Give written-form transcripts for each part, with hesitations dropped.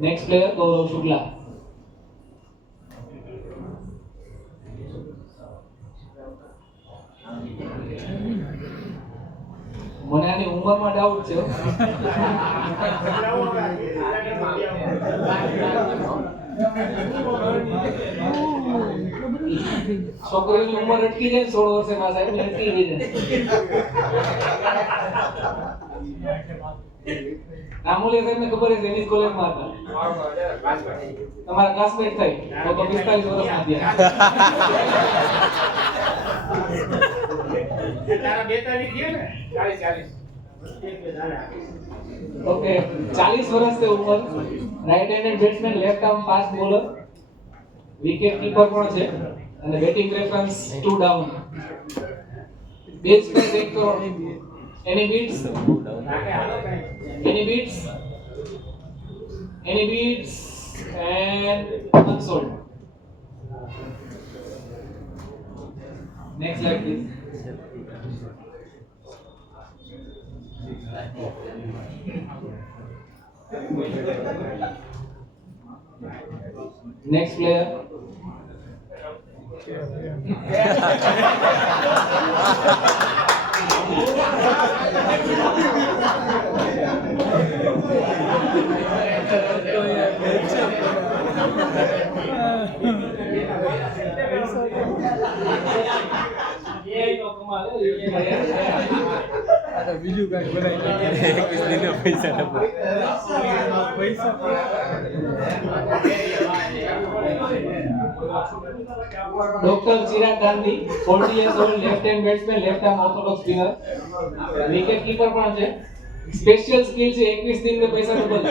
Next player गौरव शुक्ला। મને આની ઉંમરમાં ડાઉટ છે છોકરીની ઉંમર અટકી જાય 16 વર્ષે માં સાહેબ અટકી ગઈ છે નામુલે સાહેબને ખબર છે એની કોલેજમાં હતા તમારા ક્લાસમેટ થાય તો 45 વર્ષના થયા તારા 42 થયા ને 40 ओके 40 વર્ષ से ऊपर right handed batsman left arm fast bowler wicket keeper પણ છે અને batting preference 2 down base price 1 crore any bits and unsold next slide please Next player. બીજું કાંઈ બનાવી 21 દિનનો પૈસા Dr. Chirag Gandhi, 40 years old, left-hand batsman, left-arm orthodox spinner. Wicket keeper પણ છે. Special skill છે 21 દિન મે પૈસા ડબલ.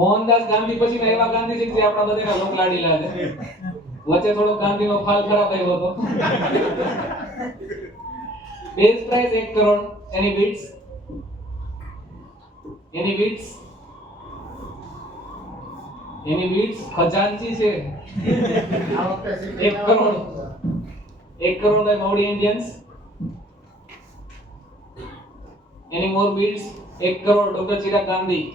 મોહનદાસ ગાંધી પછીના એવા ગાંધીજી જે આપણા બધાના લોક લાડીલા છે. વચ્ચે થોડો ગાંધીનો ફાલ ખરાબ આવ્યો હતો. Base price 1 crore. Any bids ખજાનચી છે 1 crore by Mavdi Indians any more bids 1 crore doctor Chirag Gandhi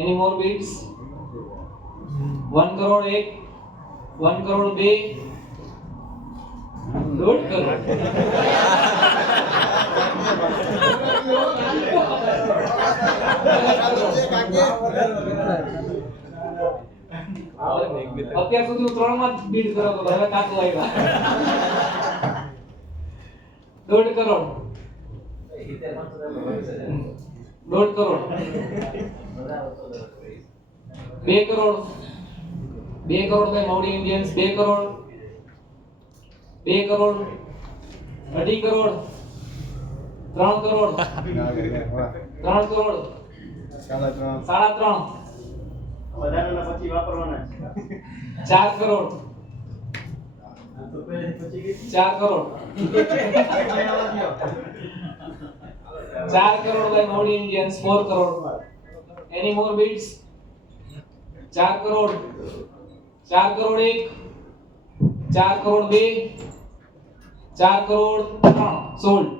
any more bids 1 crore 1 crore 2 1.5 crore અત્યાર સુધી હું 3 માં બીડ કરો તો હવે કાકો આવ્યા 1.5 કરોડ 1.5 કરોડ 2 કરોડ 2 કરોડ બાય મૌડી ઇન્ડિયન્સ 2 કરોડ 2 કરોડ 2.5 કરોડ 3 કરોડ 3 કરોડ 3.5 વધારાના પછી વાપરવાના 4 crore 4 crore 4 crore by Mavdi Indians 4 crore any more bids 4 crore 4 crore 1 4 crore 2 4 crore 3 sold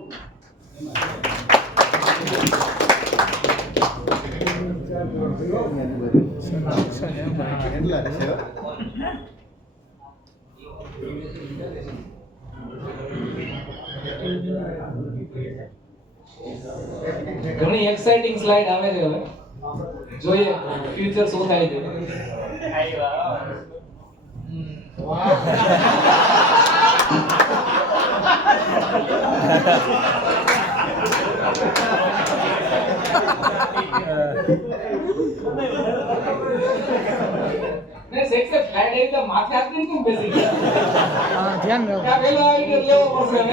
ઘણી એક્સાઇટિંગ સ્લાઇડ આવે છે હવે જોઈએ ફ્યુચર શું થાય છે ને સેક્સ સ્લાઇડ આવી તો માથે હાથ નહીં કેમ બેસી ગયા ધ્યાન રાખો ક્યાં વેલો આવી ગયો લેવો પડશે હવે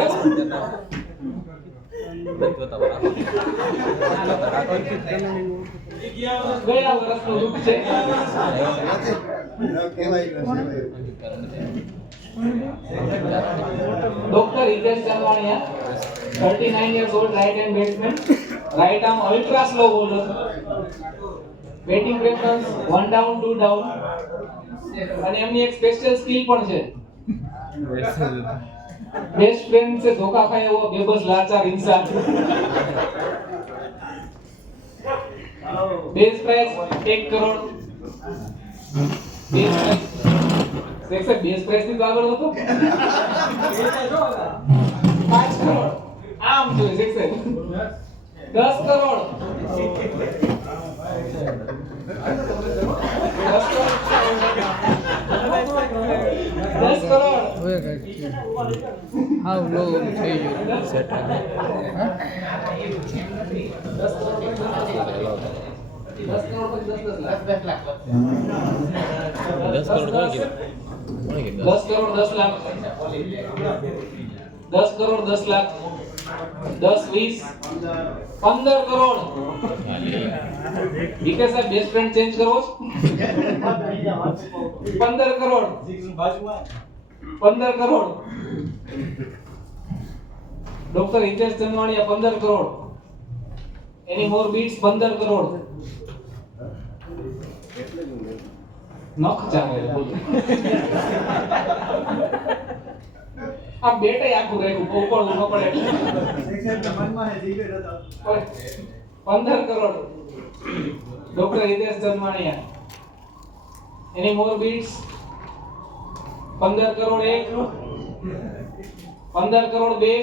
ગયા વર્ષનો રૂપ છે doctor Hitesh ચાંદવાણીયા 39 years old, right hand batsman, right arm ultra slow bowler, batting preference 1 down 2 down અને એમની એક સ્પેશિયલ સ્કિલ પણ છે बेस्ट फ्रेंड से धोखा खाए वो बेबस लाचार इंसान best price 1 crore best price देख से बेस्ट प्राइस ની આગળ હતો 5 કરોડ આમ જોઈએ દેખ से 10 કરોડ 10 કરોડ હાઉ લો થઈ ગયું સેટ 10 કરોડ પછી 10 લાખ 10 કરોડ કોણ કીધું 10 કરોડ 10 લાખ 10 કરોડ 10 લાખ 10 20 15 કરોડ વિકે સાહેબ બેસ્ટ ફ્રેન્ડ ચેન્જ કરવો 15 crore 15 crore doctor Hitesh ચંદવાણીયા 15 crore any more bids 15 crore નખ ચાલે આ બેટે આખું રહ્યું ઉપડવું ન પડે 15 crore doctor Hitesh Chandvaniya any more bids 15 crore 1 15 crore 2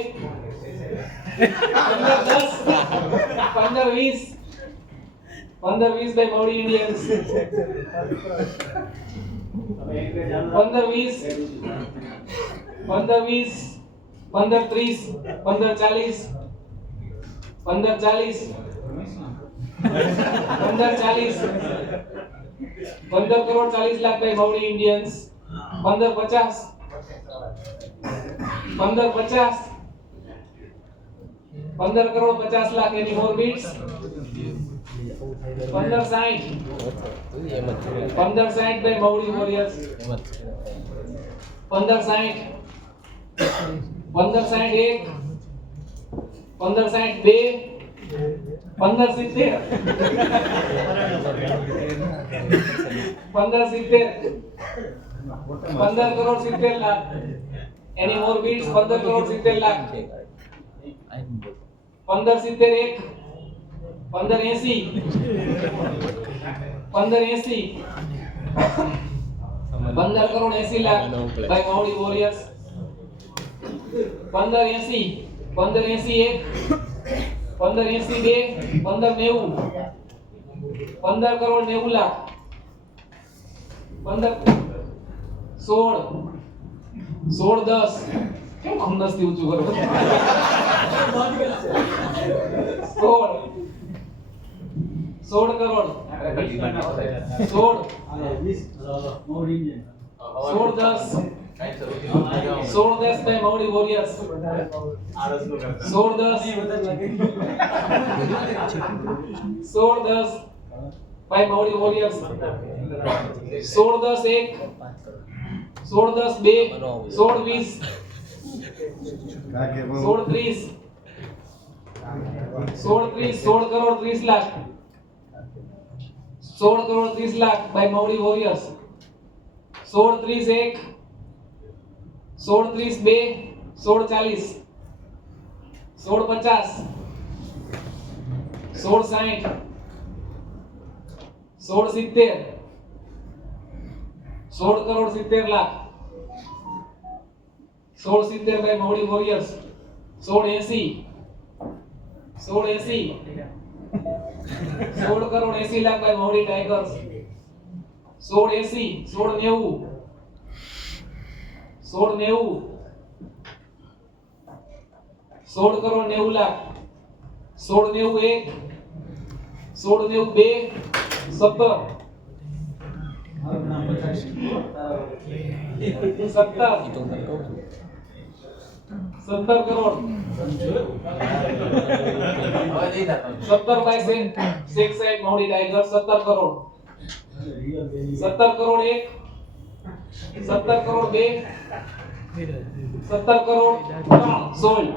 15 10 15 20 15 20 by Mavdi Indians 15 20 15 20 15 30 15 40 15 40 15 40 15 crore 40 lakh by Mavdi Indians 15 50 15 50 15 crore 50 lakh any more bids 15 60 15 60 by Mavdi warriors 15 60 15 61 15 62 15 70 15 70 15 crore 70 lakh any more bids 15 crore 70 lakh 15 71 15 80 15 80 15 crore 80 lakh by Mavdi warriors 15 80 15 81 15 82 15 90 15 crore 90 lakh 15 16 16 10 કેમ ખુન્નસથી ઊંચું કરો 16 crore 16 10 by Mavdi warriors 16 10 by Mavdi warriors 16 10 1 16 10 2 16 20 16 30 16 crore 30 lakh 16 crore 30 lakh by Mavdi warriors 16 30 1 16 30 2 16 40 16 50 16 60 16 70 16 crore 70 lakh 16 70 by Mavdi warriors 16 80 16 80 16 crore 80 lakh by Mavdi tigers 16 80 16 90 16 90 16 crore 90 lakh 16 90 1 16 90 2 17 17 crore 17 by 6 side Mavdi tiger 17 crore 17 crore 1 17 crore 2 17 crore 3 sold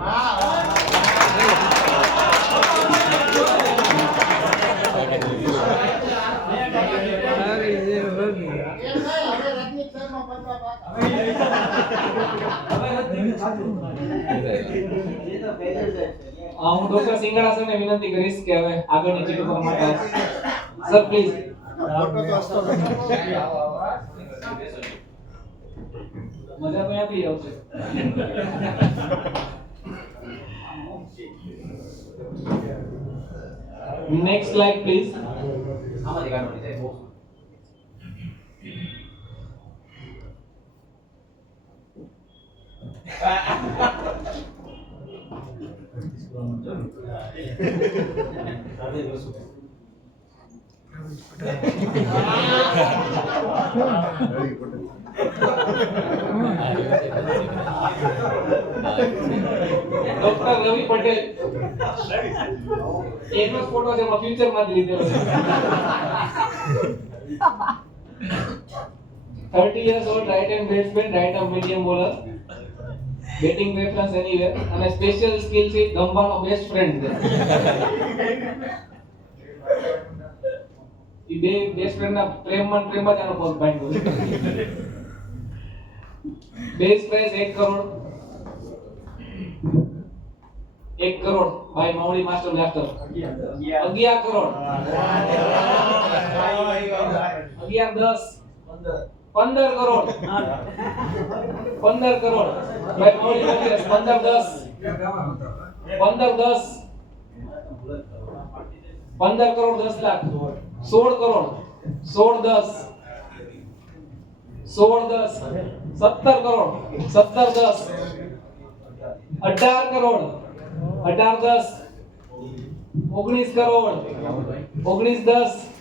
હવે હું doctor સિંગડા સરને વિનંતી કરીશ કે હવે આગળની ચીટ ઉપર માટે સર પ્લીઝ. મજા તો ત્યાંથી આવશે. Next slide please. ડોક્ટર રવિ પટેલ એકનો ફોટો છે એમાં ફ્યુચર માંથી લીધેલો છે. 30 years old right hand batsman, right arm medium bowler, batting preference anywhere અને special skill છે ગંભાનો બેસ્ટ ફ્રેન્ડ છે. ઈ બે બેસ્ટ ફ્રેન્ડ ના પ્રેમમાં જ આનો પગ બાંધ્યો છે. Base price 1 crore. 1 કરોડ ભાઈ માવડી માસ્ટર બ્લાસ્ટર 11 કરોડ 11 10 15 કરોડ 15 કરોડ ભાઈ માવડી માસ્ટર 15 10 15 10 15 કરોડ 10 લાખ 16 કરોડ 16 10 16 10 17 કરોડ 17 10 18 કરોડ 18 10 19 કરોડ 19 10